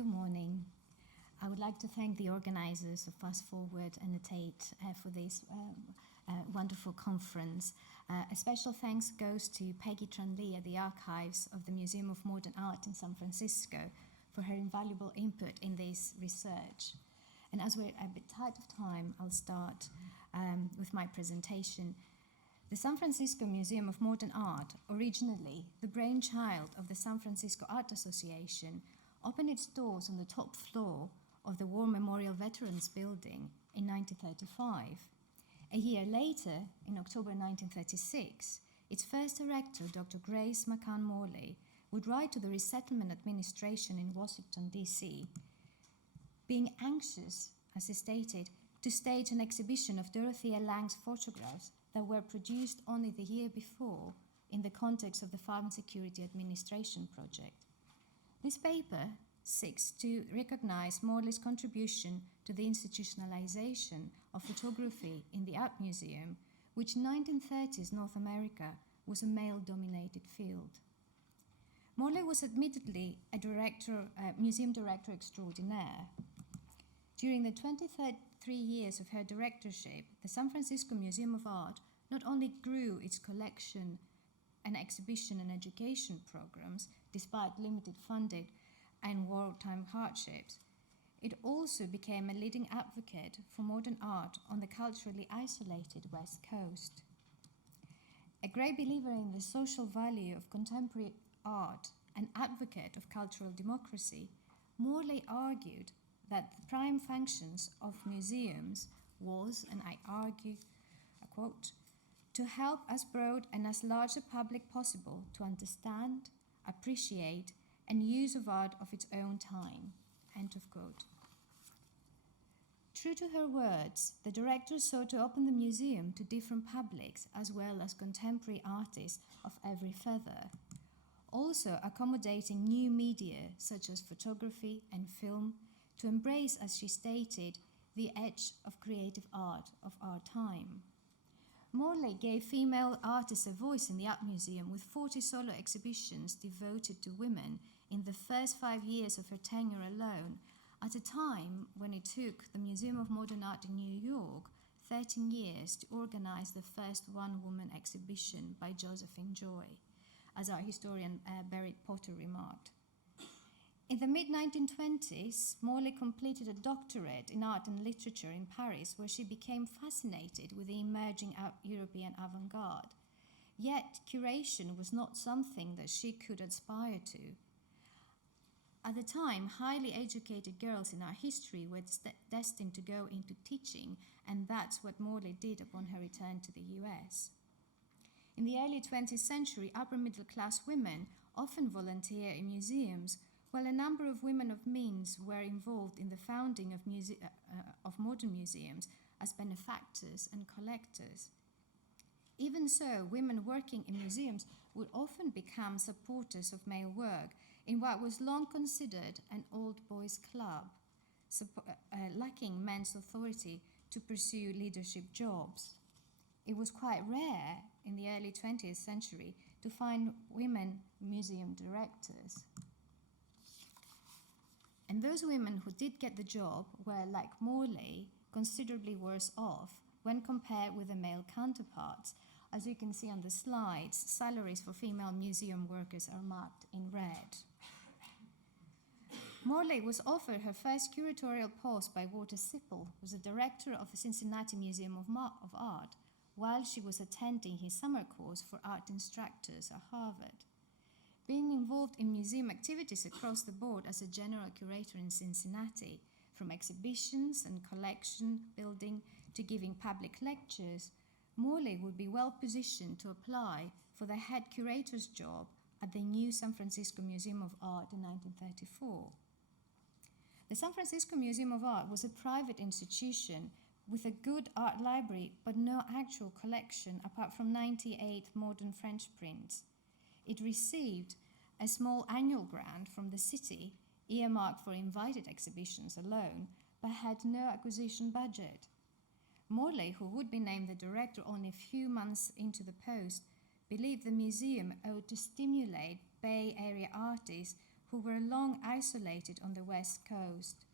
Good morning. I would like to thank the organizers of Fast Forward and the Tate for this wonderful conference. A special thanks goes to Peggy Tranley at the archives of the Museum of Modern Art in San Francisco for her invaluable input in this research. And as we're a bit tight of time, I'll start with my presentation. The San Francisco Museum of Modern Art, originally the brainchild of the San Francisco Art Association, opened its doors on the top floor of the War Memorial Veterans Building in 1935. A year later, in October 1936, its first director, Dr. Grace McCann Morley, would write to the Resettlement Administration in Washington, D.C., being anxious, as he stated, to stage an exhibition of Dorothea Lange's photographs that were produced only the year before in the context of the Farm Security Administration project. This paper seeks to recognize Morley's contribution to the institutionalization of photography in the Art Museum, which in 1930s North America was a male-dominated field. Morley was admittedly a museum director extraordinaire. During the 23 years of her directorship, the San Francisco Museum of Art not only grew its collection and exhibition and education programs, despite limited funding and wartime hardships, it also became a leading advocate for modern art on the culturally isolated West Coast. A great believer in the social value of contemporary art and advocate of cultural democracy, Morley argued that the prime functions of museums was, and I argue, I quote, to help as broad and as large a public possible to understand, appreciate, and use of art of its own time, end of quote. True to her words, the director sought to open the museum to different publics as well as contemporary artists of every feather, also accommodating new media such as photography and film to embrace, as she stated, the edge of creative art of our time. Morley gave female artists a voice in the Art Museum with 40 solo exhibitions devoted to women in the first 5 years of her tenure alone, at a time when it took the Museum of Modern Art in New York 13 years to organize the first one-woman exhibition by Josephine Joy, as our historian Berit Potter remarked. In the mid-1920s, Morley completed a doctorate in art and literature in Paris, where she became fascinated with the emerging European avant-garde. Yet, curation was not something that she could aspire to. At the time, highly educated girls in our history were destined to go into teaching, and that's what Morley did upon her return to the US. In the early 20th century, upper-middle-class women often volunteer in museums, while a number of women of means were involved in the founding of modern museums as benefactors and collectors. Even so, women working in museums would often become supporters of male work in what was long considered an old boys' club, lacking men's authority to pursue leadership jobs. It was quite rare in the early 20th century to find women museum directors. And those women who did get the job were, like Morley, considerably worse off when compared with their male counterparts. As you can see on the slides, salaries for female museum workers are marked in red. Morley was offered her first curatorial post by Walter Sipple, who was the director of the Cincinnati Museum of Art, while she was attending his summer course for art instructors at Harvard. Being involved in museum activities across the board as a general curator in Cincinnati, from exhibitions and collection building to giving public lectures, Morley would be well positioned to apply for the head curator's job at the new San Francisco Museum of Art in 1934. The San Francisco Museum of Art was a private institution with a good art library but no actual collection apart from 98 modern French prints. It received a small annual grant from the city, earmarked for invited exhibitions alone, but had no acquisition budget. Morley, who would be named the director only a few months into the post, believed the museum owed to stimulate Bay Area artists who were long isolated on the West Coast,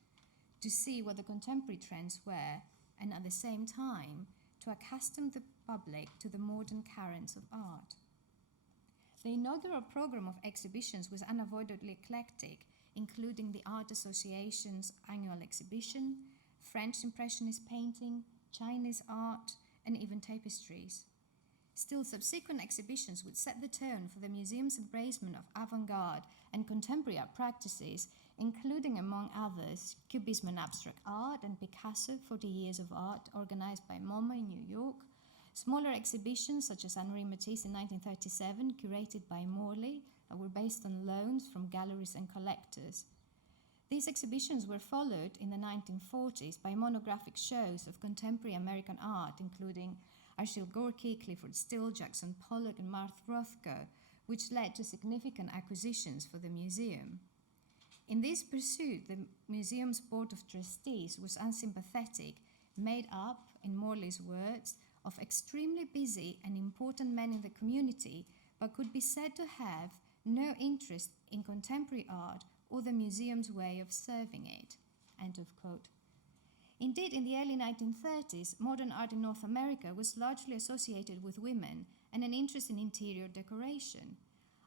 to see what the contemporary trends were, and at the same time to accustom the public to the modern currents of art. The inaugural program of exhibitions was unavoidably eclectic, including the Art Association's annual exhibition, French Impressionist painting, Chinese art, and even tapestries. Still, subsequent exhibitions would set the tone for the museum's embracement of avant-garde and contemporary art practices, including, among others, Cubism and abstract art and Picasso, 40 Years of Art, organized by MoMA in New York, smaller exhibitions such as Henri Matisse in 1937, curated by Morley, that were based on loans from galleries and collectors. These exhibitions were followed in the 1940s by monographic shows of contemporary American art, including Archil Gorky, Clifford Still, Jackson Pollock, and Martha Rothko, which led to significant acquisitions for the museum. In this pursuit, the museum's board of trustees was unsympathetic, made up, in Morley's words, of extremely busy and important men in the community, but could be said to have no interest in contemporary art or the museum's way of serving it. End of quote. Indeed, in the early 1930s, modern art in North America was largely associated with women and an interest in interior decoration.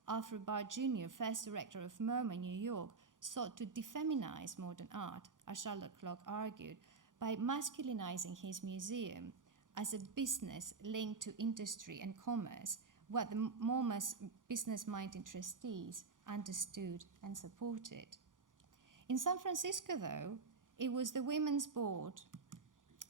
Alfred Barr Jr., first director of MoMA in New York, sought to defeminize modern art, as Charlotte Clock argued, by masculinizing his museum as a business linked to industry and commerce, what the MoMA's business-minded trustees understood and supported. In San Francisco, though, it was the Women's Board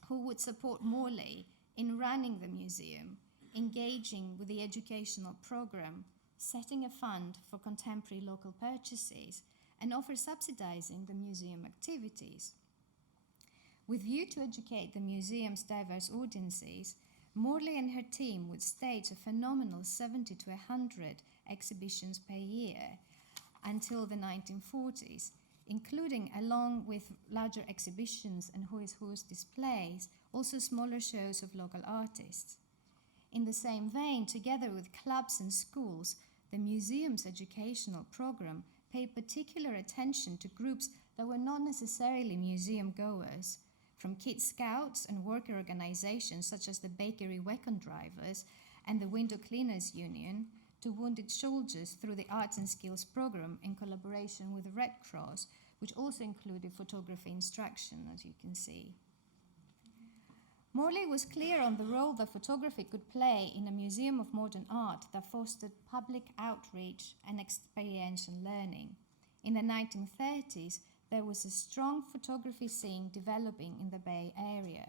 who would support Morley in running the museum, engaging with the educational program, setting a fund for contemporary local purchases, and offer subsidizing the museum activities. With view to educate the museum's diverse audiences, Morley and her team would stage a phenomenal 70 to 100 exhibitions per year until the 1940s, including, along with larger exhibitions and Who is Who's displays, also smaller shows of local artists. In the same vein, together with clubs and schools, the museum's educational program paid particular attention to groups that were not necessarily museum goers, from Kid Scouts and worker organizations such as the Bakery Wagon Drivers and the Window Cleaners Union, to wounded soldiers through the Arts and Skills program in collaboration with the Red Cross, which also included photography instruction, as you can see. Morley was clear on the role that photography could play in a museum of modern art that fostered public outreach and experiential learning. In the 1930s, there was a strong photography scene developing in the Bay Area.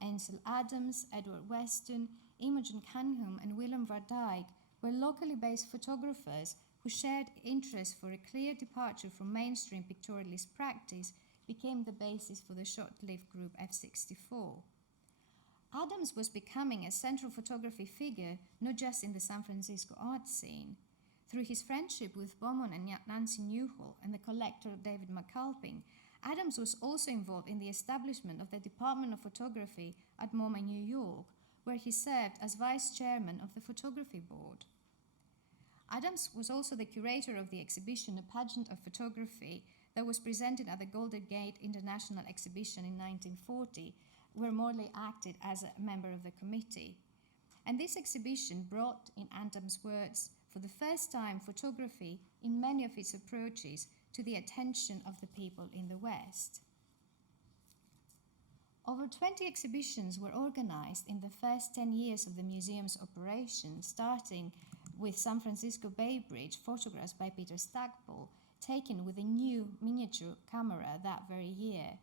Ansel Adams, Edward Weston, Imogen Canham, and Willem Vaardijk were locally based photographers who shared interest for a clear departure from mainstream pictorialist practice, became the basis for the short-lived group F64. Adams was becoming a central photography figure, not just in the San Francisco art scene. Through his friendship with Beaumont and Nancy Newhall and the collector David McAlpin, Adams was also involved in the establishment of the Department of Photography at MoMA New York, where he served as vice chairman of the photography board. Adams was also the curator of the exhibition A Pageant of Photography that was presented at the Golden Gate International Exhibition in 1940, where Morley acted as a member of the committee. And this exhibition brought, in Adams' words, for the first time photography in many of its approaches to the attention of the people in the West. Over 20 exhibitions were organized in the first 10 years of the museum's operation, starting with San Francisco Bay Bridge photographs by Peter Stackpole, taken with a new miniature camera that very year.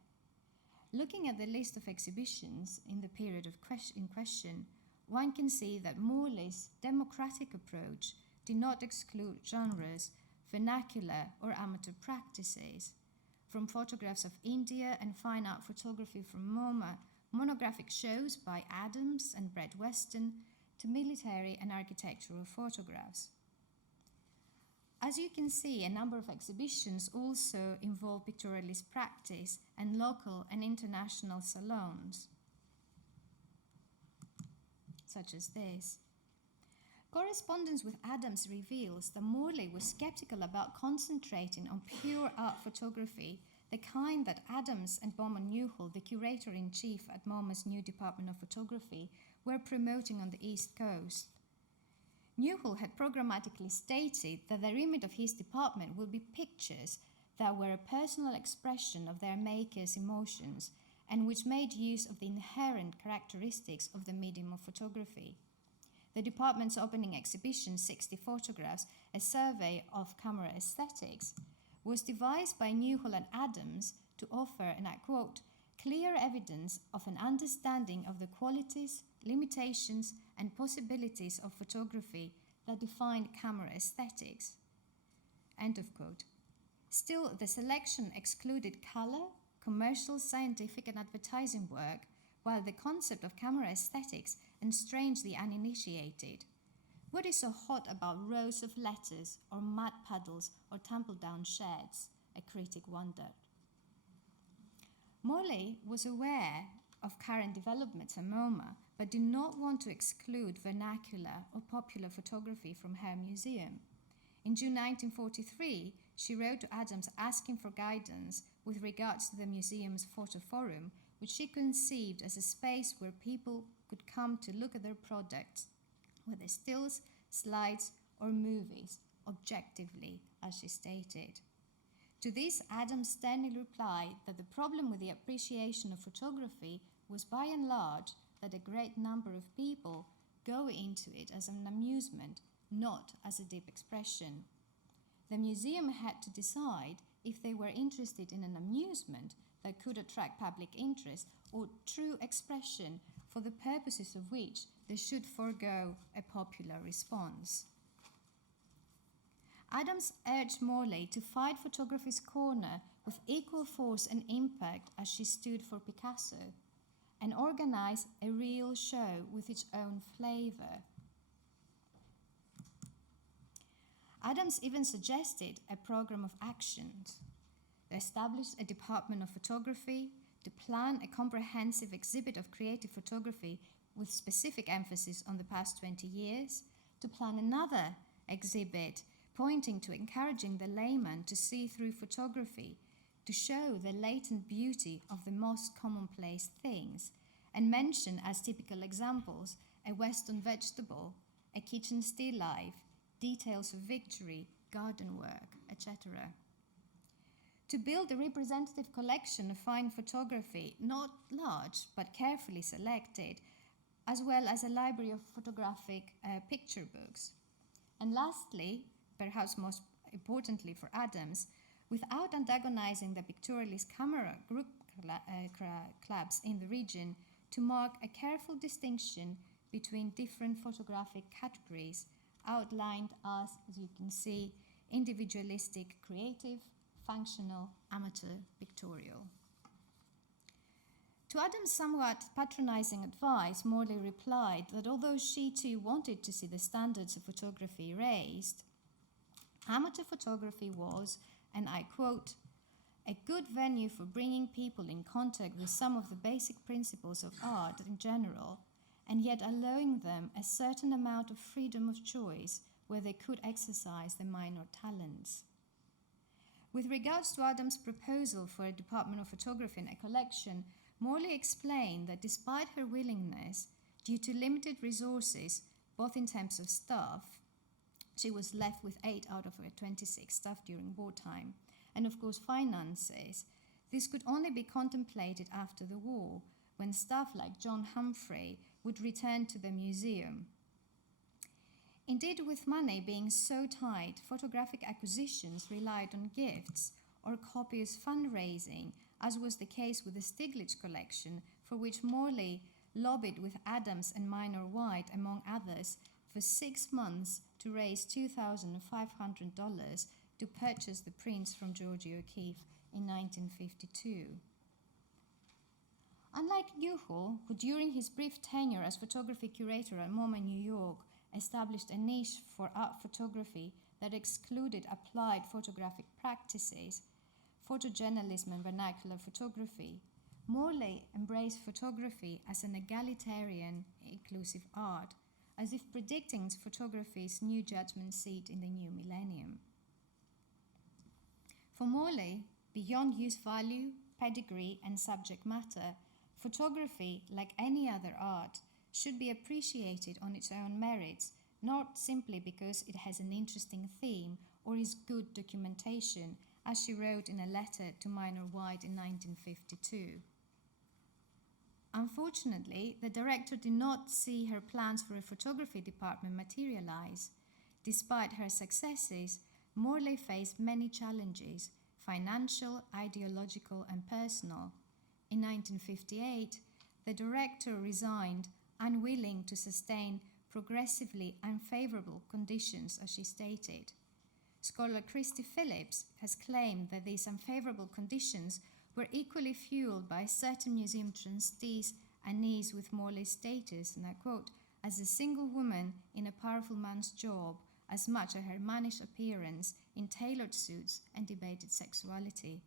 Looking at the list of exhibitions in the period in question, one can see that Morley's democratic approach did not exclude genres, vernacular, or amateur practices. From photographs of India and fine art photography from MoMA, monographic shows by Adams and Brett Weston, to military and architectural photographs. As you can see, a number of exhibitions also involve pictorialist practice and local and international salons, such as this. Correspondence with Adams reveals that Morley was skeptical about concentrating on pure art photography, the kind that Adams and Bowman Newhall, the curator-in-chief at MoMA's new Department of Photography, were promoting on the East Coast. Newhall had programmatically stated that the remit of his department would be pictures that were a personal expression of their makers' emotions and which made use of the inherent characteristics of the medium of photography. The department's opening exhibition, 60 Photographs, a survey of camera aesthetics, was devised by Newhall and Adams to offer, and I quote, clear evidence of an understanding of the qualities, limitations, and possibilities of photography that defined camera aesthetics. End of quote. Still, the selection excluded color, commercial, scientific, and advertising work, while the concept of camera aesthetics estranged the uninitiated. What is so hot about rows of letters, or mud puddles, or tumble-down sheds? A critic wondered. Morley was aware of current developments at MoMA, but did not want to exclude vernacular or popular photography from her museum. In June 1943, she wrote to Adams asking for guidance with regards to the museum's photo forum, which she conceived as a space where people could come to look at their products, whether stills, slides, or movies, objectively, as she stated. To this, Adams sternly replied that the problem with the appreciation of photography was by and large that a great number of people go into it as an amusement, not as a deep expression. The museum had to decide if they were interested in an amusement that could attract public interest or true expression for the purposes of which they should forego a popular response. Adams urged Morley to fight photography's corner with equal force and impact as she stood for Picasso, and organize a real show with its own flavor. Adams even suggested a program of actions: to establish a department of photography, to plan a comprehensive exhibit of creative photography with specific emphasis on the past 20 years, to plan another exhibit pointing to encouraging the layman to see through photography, to show the latent beauty of the most commonplace things, and mention as typical examples a Western vegetable, a kitchen still life, details of victory, garden work, etc. To build a representative collection of fine photography, not large but carefully selected, as well as a library of photographic picture books. And lastly, perhaps most importantly for Adams, without antagonizing the pictorialist camera group clubs in the region, to mark a careful distinction between different photographic categories outlined as you can see, individualistic, creative, functional, amateur, pictorial. To Adams' somewhat patronizing advice, Morley replied that although she too wanted to see the standards of photography raised, amateur photography was, and I quote, a good venue for bringing people in contact with some of the basic principles of art in general, and yet allowing them a certain amount of freedom of choice where they could exercise their minor talents. With regards to Adams' proposal for a department of photography in a collection, Morley explained that despite her willingness, due to limited resources, both in terms of staff, she was left with 8 out of her 26 staff during wartime, and of course finances, this could only be contemplated after the war, when staff like John Humphrey would return to the museum. Indeed, with money being so tight, photographic acquisitions relied on gifts or copious fundraising, as was the case with the Stiglitz collection, for which Morley lobbied with Adams and Minor White, among others, for 6 months to raise $2,500 to purchase the prints from Georgie O'Keeffe in 1952. Unlike Newhall, who during his brief tenure as photography curator at MoMA New York established a niche for art photography that excluded applied photographic practices, photojournalism and vernacular photography, Morley embraced photography as an egalitarian, inclusive art, as if predicting photography's new judgment seat in the new millennium. For Morley, beyond use value, pedigree, and subject matter, photography, like any other art, should be appreciated on its own merits, not simply because it has an interesting theme or is good documentation, as she wrote in a letter to Minor White in 1952. Unfortunately, the director did not see her plans for a photography department materialize. Despite her successes, Morley faced many challenges, financial, ideological, and personal. In 1958, the director resigned, unwilling to sustain progressively unfavorable conditions, as she stated. Scholar Christy Phillips has claimed that these unfavorable conditions were equally fueled by certain museum trustees' unease with Morley's status, and I quote, as a single woman in a powerful man's job, as much as her mannish appearance in tailored suits and debated sexuality.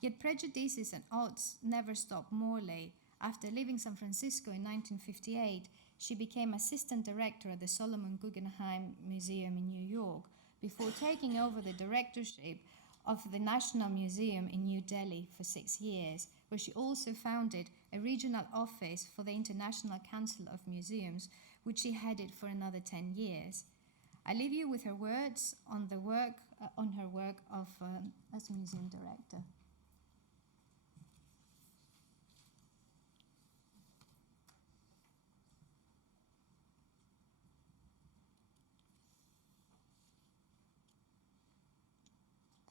Yet prejudices and odds never stopped Morley. After leaving San Francisco in 1958, she became assistant director at the Solomon Guggenheim Museum in New York, before taking over the directorship of the National Museum in New Delhi for 6 years, where she also founded a regional office for the International Council of Museums, which she headed for another 10 years. I leave you with her words on her work as museum director.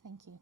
Thank you.